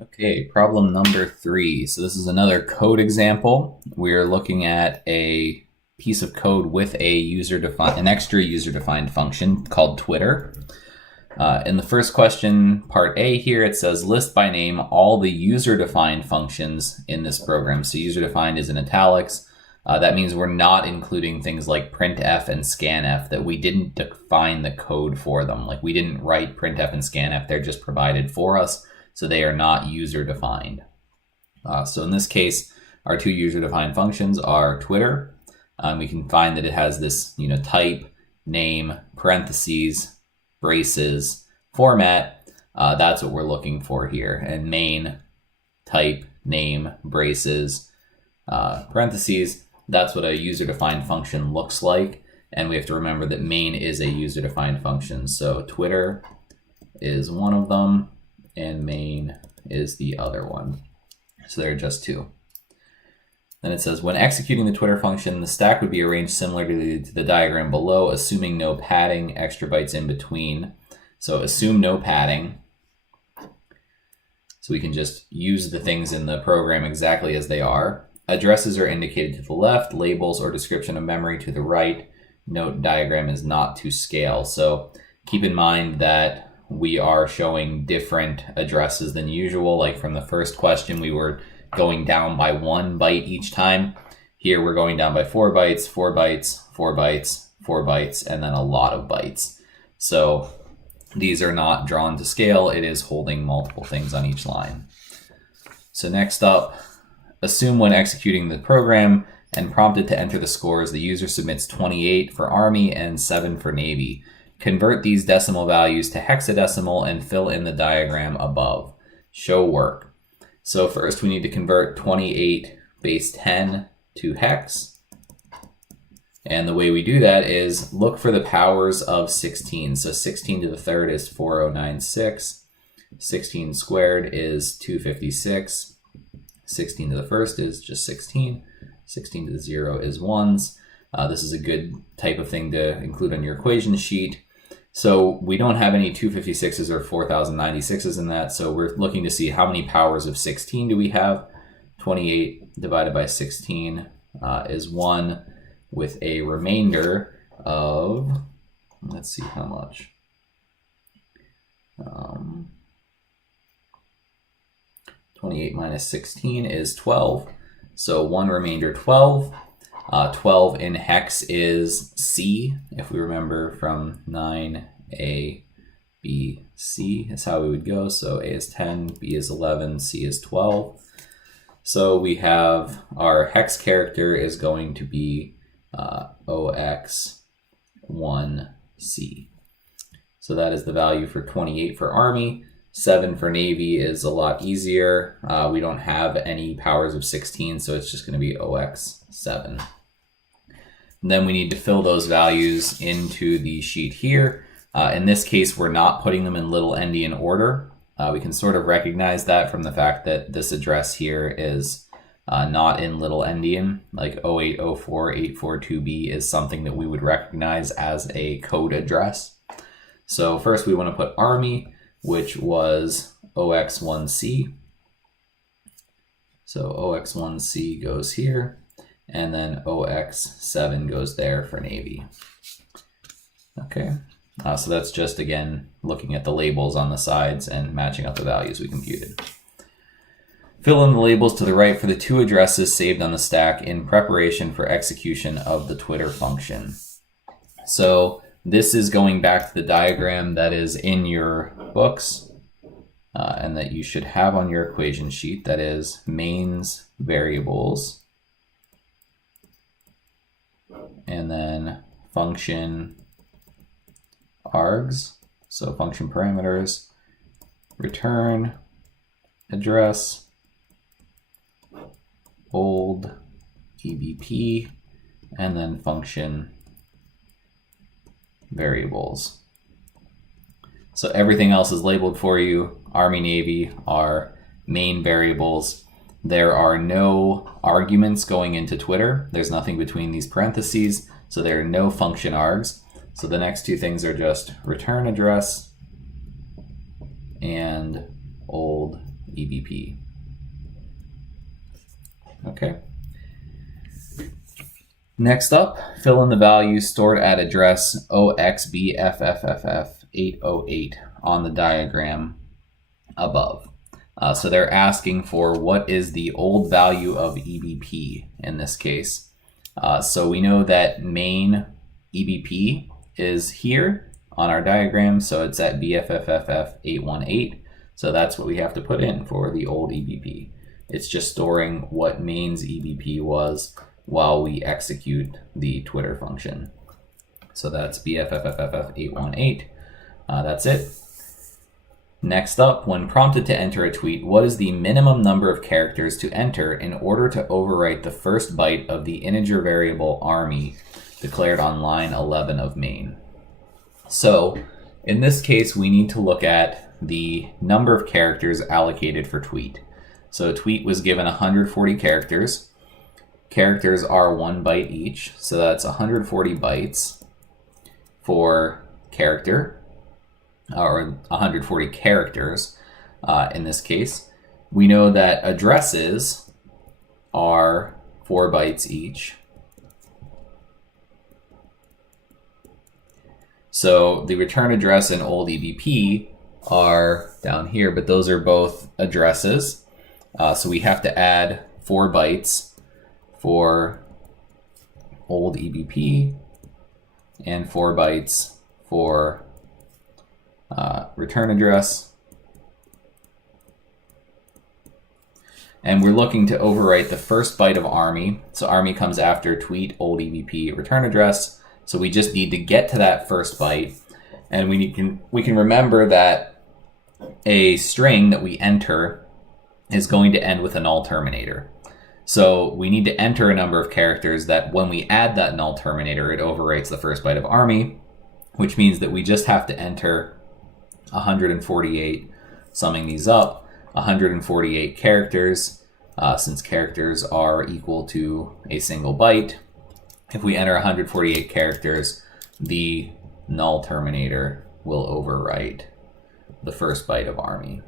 Okay, problem number 3. So this is another code example. We're looking at a piece of code with an extra user-defined function called Twitter. In the first question, part A here, it says list by name all the user-defined functions in this program. So user-defined is in italics. That means we're not including things like printf and scanf, that we didn't define the code for them. Like we didn't write printf and scanf, they're just provided for us. So they are not user-defined. So in this case, our two user-defined functions are Twitter. We can find that it has this, type, name, parentheses, braces, format. That's what we're looking for here. And main, type, name, braces, parentheses. That's what a user-defined function looks like. And we have to remember that main is a user-defined function. So Twitter is one of them, and main is the other one. So there are just two. Then it says, when executing the Twitter function, the stack would be arranged similar to the diagram below, assuming no padding, extra bytes in between. So assume no padding. So we can just use the things in the program exactly as they are. Addresses are indicated to the left, labels or description of memory to the right. Note diagram is not to scale. So keep in mind that we are showing different addresses than usual. Like from the first question, we were going down by 1 byte each time. Here we're going down by 4 bytes, 4 bytes, 4 bytes, 4 bytes, and then a lot of bytes. So these are not drawn to scale. It is holding multiple things on each line. So next up, assume when executing the program and prompted to enter the scores, the user submits 28 for Army and 7 for Navy. Convert these decimal values to hexadecimal and fill in the diagram above. Show work. So first we need to convert 28 base 10 to hex. And the way we do that is look for the powers of 16. So 16 to the third is 4096. 16 squared is 256. 16 to the first is just 16. 16 to the 0 is ones. This is a good type of thing to include on your equation sheet. So we don't have any 256s or 4096s in that, so we're looking to see how many powers of 16 do we have. 28 divided by 16 is 1, with a remainder of, let's see how much. 28 minus 16 is 12, so 1 remainder 12. 12 in hex is C, if we remember from 9A, B, C is how we would go. So A is 10, B is 11, C is 12. So we have our hex character is going to be OX1C. So that is the value for 28 for Army. 7 for Navy is a lot easier. We don't have any powers of 16, so it's just going to be OX7. And then we need to fill those values into the sheet here. In this case, we're not putting them in little endian order. We can sort of recognize that from the fact that this address here is not in little endian. Like 0804842B is something that we would recognize as a code address. So first we want to put Army, which was OX1C. So OX1C goes here, and then OX7 goes there for Navy. Okay, so that's just, again, looking at the labels on the sides and matching up the values we computed. Fill in the labels to the right for the two addresses saved on the stack in preparation for execution of the Twitter function. So this is going back to the diagram that is in your books and that you should have on your equation sheet. That is mains variables, and then function args, so function parameters, return, address, old, EBP, and then function variables. So everything else is labeled for you. Army, Navy are main variables. There are no arguments going into Twitter. There's nothing between these parentheses, so there are no function args. So the next two things are just return address and old EBP. Okay. Next up, fill in the values stored at address 0xBFFFF808 on the diagram above. So they're asking for what is the old value of EBP in this case. So we know that main EBP is here on our diagram, so it's at BFFFF818. So that's what we have to put in for the old EBP. It's just storing what main's EBP was while we execute the Twitter function. So that's BFFFF818. That's it. Next up, when prompted to enter a tweet, what is the minimum number of characters to enter in order to overwrite the first byte of the integer variable army declared on line 11 of main? So in this case, we need to look at the number of characters allocated for tweet. So tweet was given 140 characters. Characters are 1 byte each, so that's 140 bytes for character, or 140 characters in this case. We know that addresses are 4 bytes each. So the return address and old EBP are down here, but those are both addresses. So we have to add 4 bytes for old EBP and 4 bytes for return address. And we're looking to overwrite the first byte of army. So army comes after tweet, old EBP, return address. So we just need to get to that first byte. And we can remember that a string that we enter is going to end with a null terminator. So we need to enter a number of characters that when we add that null terminator, it overwrites the first byte of army, which means that we just have to enter 148, summing these up, 148 characters, since characters are equal to a single byte. If we enter 148 characters, the null terminator will overwrite the first byte of army.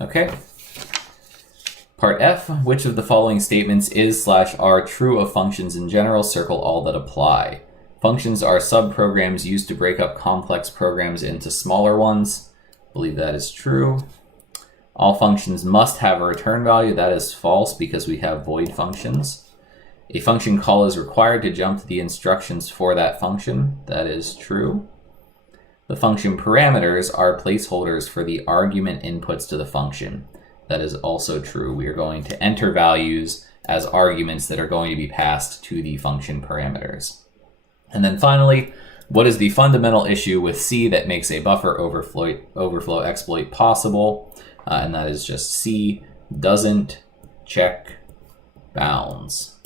Okay. Part F, which of the following statements is/are true of functions in general? Circle all that apply. Functions are subprograms used to break up complex programs into smaller ones. I believe that is true. All functions must have a return value. That is false because we have void functions. A function call is required to jump to the instructions for that function. That is true. The function parameters are placeholders for the argument inputs to the function. That is also true. We are going to enter values as arguments that are going to be passed to the function parameters. And then finally, what is the fundamental issue with C that makes a buffer overflow exploit possible? And that is just C doesn't check bounds.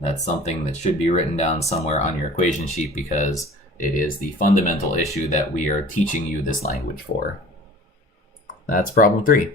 That's something that should be written down somewhere on your equation sheet because it is the fundamental issue that we are teaching you this language for. That's problem 3.